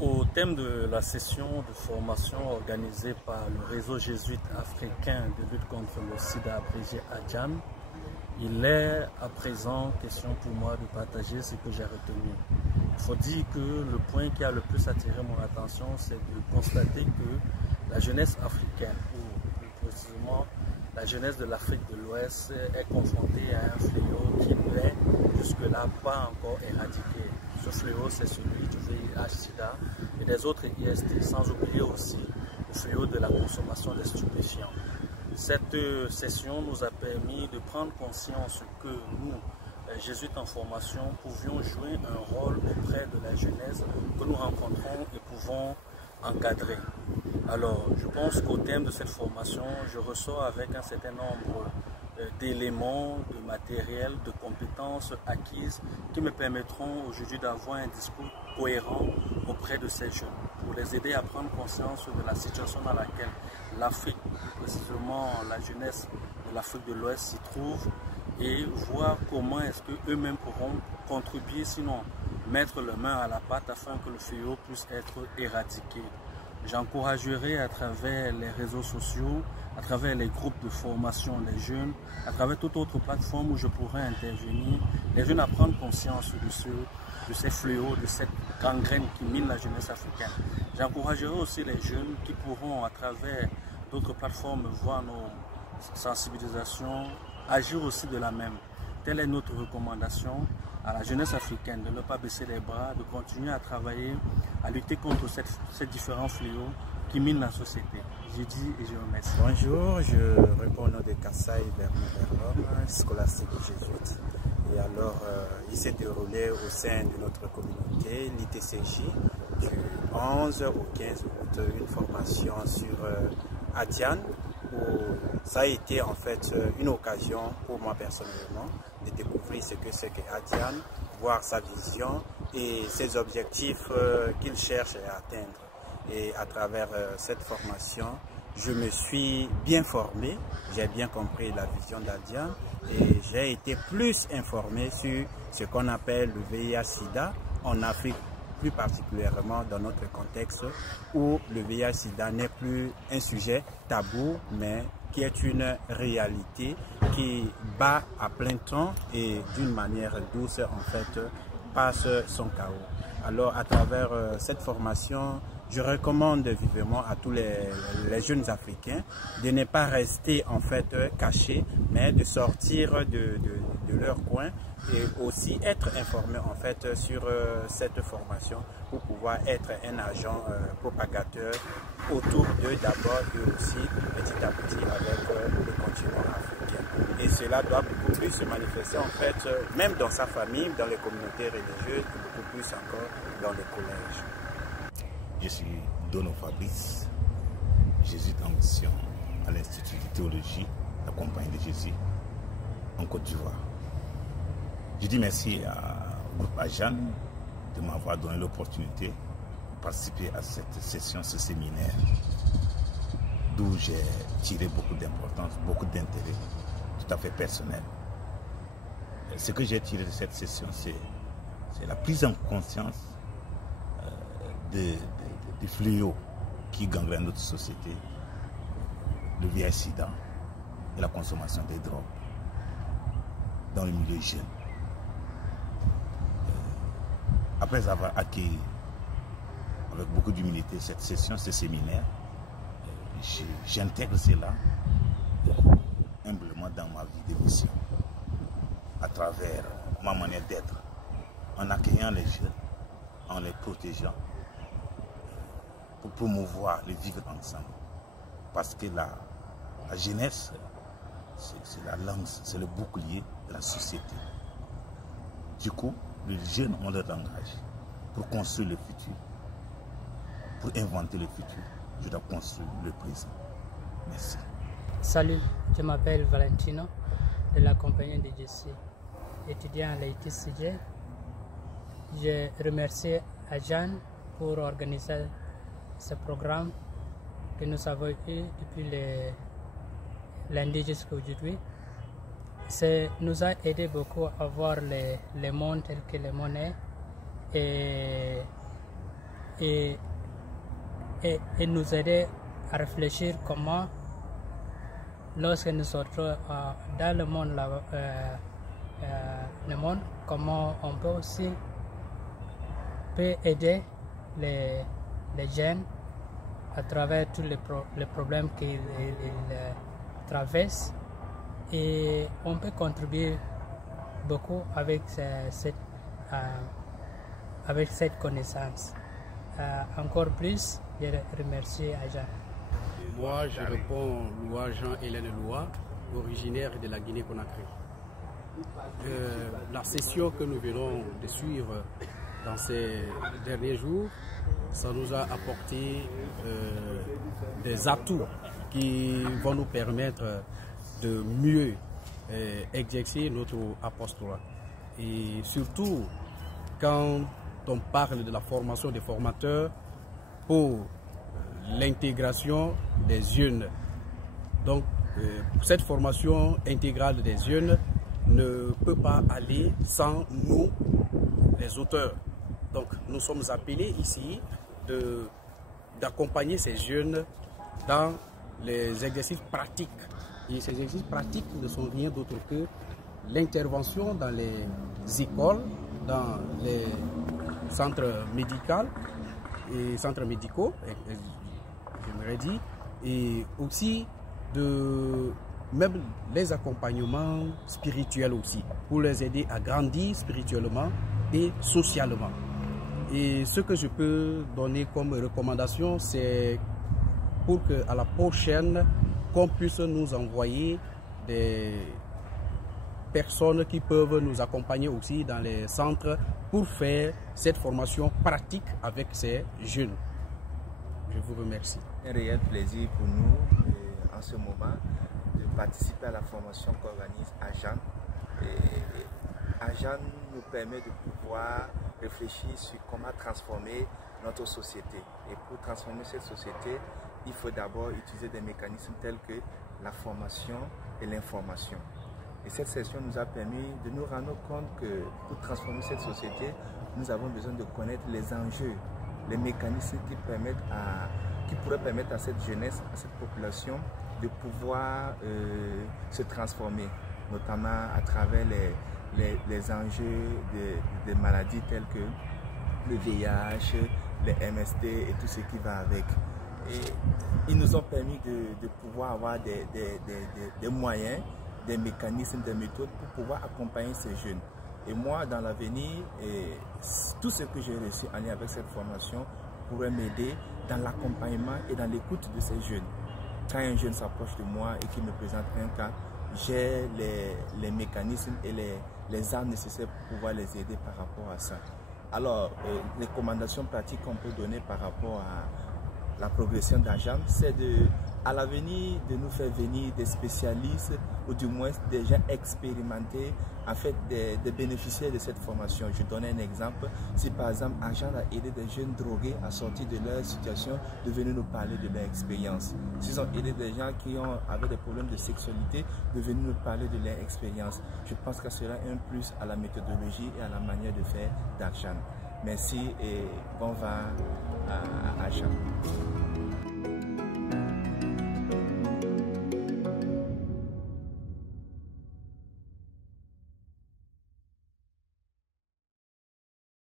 Au thème de la session de formation organisée par le réseau jésuite africain de lutte contre le sida abrégé ADJAN, il est à présent question pour moi de partager ce que j'ai retenu. Il faut dire que le point qui a le plus attiré mon attention, c'est de constater que la jeunesse africaine, ou plus précisément la jeunesse de l'Afrique de l'Ouest, est confrontée à un fléau qui n'est jusque-là pas encore éradiqué. Ce fléau, c'est celui du VIH-Sida et des autres IST, sans oublier aussi le fléau de la consommation des stupéfiants. Cette session nous a permis de prendre conscience que nous, jésuites en formation, pouvions jouer un rôle auprès de la jeunesse que nous rencontrons et pouvons encadrer. Alors, je pense qu'au thème de cette formation, je ressors avec un certain nombre d'éléments, de matériel, de compétences acquises qui me permettront aujourd'hui d'avoir un discours cohérent auprès de ces jeunes pour les aider à prendre conscience de la situation dans laquelle l'Afrique, précisément la jeunesse de l'Afrique de l'Ouest s'y trouve et voir comment est-ce qu'eux-mêmes pourront contribuer, sinon mettre la main à la pâte afin que le fléau puisse être éradiqué. J'encouragerai à travers les réseaux sociaux, à travers les groupes de formation des jeunes, à travers toute autre plateforme où je pourrais intervenir, les jeunes à prendre conscience de ces fléaux, de cette gangrène qui mine la jeunesse africaine. J'encouragerai aussi les jeunes qui pourront, à travers d'autres plateformes, voir nos sensibilisations, agir aussi de la même. Telle est notre recommandation à la jeunesse africaine, de ne pas baisser les bras, de continuer à travailler, à lutter contre ces différents fléaux qui minent la société. Je dis et je remercie. Bonjour, je réponds au nom de Kassai Berlum, scolastique jésuite. Et alors, il s'est déroulé au sein de notre communauté, l'ITCJ, du 11 au 15 août, une formation sur ADJAN, où ça a été en fait une occasion pour moi personnellement de découvrir ce que c'est que ADJAN, voir sa vision et ses objectifs qu'il cherche à atteindre. Et à travers cette formation, je me suis bien formé, j'ai bien compris la vision d'ADJAN et j'ai été plus informé sur ce qu'on appelle le VIH-Sida en Afrique, plus particulièrement dans notre contexte où le VIH-Sida n'est plus un sujet tabou, mais qui est une réalité qui bat à plein temps et d'une manière douce en fait passe son chaos. Alors à travers cette formation, je recommande vivement à tous les jeunes Africains de ne pas rester en fait cachés, mais de sortir de leur coin et aussi être informés en fait sur cette formation pour pouvoir être un agent propagateur autour d'eux d'abord et aussi petit à petit avec le continent africain. Et cela doit beaucoup plus se manifester en fait même dans sa famille, dans les communautés religieuses, beaucoup plus encore dans les collèges. Je suis Dono Fabrice, jésuite en mission à l'Institut de théologie, la Compagnie de Jésus, en Côte d'Ivoire. Je dis merci au groupe ADJAN de m'avoir donné l'opportunité de participer à cette session, ce séminaire, d'où j'ai tiré beaucoup d'importance, beaucoup d'intérêt, tout à fait personnel. Ce que j'ai tiré de cette session, c'est la prise en conscience des fléaux qui gangrènent notre société, le VIH-Sida et la consommation des drogues dans le milieu jeune. Après avoir accueilli avec beaucoup d'humilité cette session, ce séminaire, j'intègre cela humblement dans ma vie de mission, à travers ma manière d'être, en accueillant les jeunes, en les protégeant, pour promouvoir le vivre ensemble. Parce que la jeunesse, c'est la langue, c'est le bouclier de la société. Du coup, les jeunes ont leur langage. Pour construire le futur, pour inventer le futur, je dois construire le présent. Merci. Salut, je m'appelle Valentino de la Compagnie de Jésus, étudiant à l'ITCJ. Je remercie ADJAN pour organiser ce programme que nous avons eu depuis le lundi jusqu'à aujourd'hui. Ça nous a aidé beaucoup à voir les mondes tels que le monde est et et nous aider à réfléchir comment, lorsque nous sortons dans le monde, comment on peut aussi aider les jeunes à travers tous les problèmes qu'ils traversent, et on peut contribuer beaucoup avec cette connaissance. Encore plus, je remercie Ajan. Moi, je réponds Loua Jean-Hélène Loua, originaire de la Guinée-Conakry. La session que nous venons de suivre dans ces derniers jours, ça nous a apporté des atouts qui vont nous permettre de mieux exercer notre apostolat. Et surtout, quand on parle de la formation des formateurs pour l'intégration des jeunes. Donc, cette formation intégrale des jeunes ne peut pas aller sans nous, les auteurs. Donc, nous sommes appelés ici d'accompagner ces jeunes dans les exercices pratiques. Et ces exercices pratiques ne sont rien d'autre que l'intervention dans les écoles, dans les centres médicaux, j'aimerais dire, et aussi même les accompagnements spirituels aussi, pour les aider à grandir spirituellement et socialement. Et ce que je peux donner comme recommandation, c'est pour qu'à la prochaine, qu'on puisse nous envoyer des personnes qui peuvent nous accompagner aussi dans les centres pour faire cette formation pratique avec ces jeunes. Je vous remercie. Un réel plaisir pour nous en ce moment de participer à la formation qu'organise Ajan. Ajan nous permet de pouvoir réfléchir sur comment transformer notre société. Et pour transformer cette société, il faut d'abord utiliser des mécanismes tels que la formation et l'information. Et cette session nous a permis de nous rendre compte que pour transformer cette société, nous avons besoin de connaître les enjeux, les mécanismes qui pourraient permettre à cette jeunesse, à cette population de pouvoir se transformer, notamment à travers les enjeux des maladies telles que le VIH, les MST et tout ce qui va avec. Et ils nous ont permis de pouvoir avoir des moyens, des mécanismes, des méthodes pour pouvoir accompagner ces jeunes. Et moi, dans l'avenir, tout ce que j'ai reçu en lien avec cette formation pourrait m'aider dans l'accompagnement et dans l'écoute de ces jeunes. Quand un jeune s'approche de moi et qu'il me présente un cas, j'ai les mécanismes et les armes nécessaires pour pouvoir les aider par rapport à ça. Alors, les recommandations pratiques qu'on peut donner par rapport à la progression d'Ajan, c'est à l'avenir de nous faire venir des spécialistes ou du moins des gens expérimentés, en fait des bénéficiaires de cette formation. Je donne un exemple. Si par exemple Ajan a aidé des jeunes drogués à sortir de leur situation, de venir nous parler de leur expérience. S'ils ont aidé des gens qui avaient des problèmes de sexualité, de venir nous parler de leur expérience. Je pense que ce sera un plus à la méthodologie et à la manière de faire d'Ajan. Merci et bon vent à Ajan.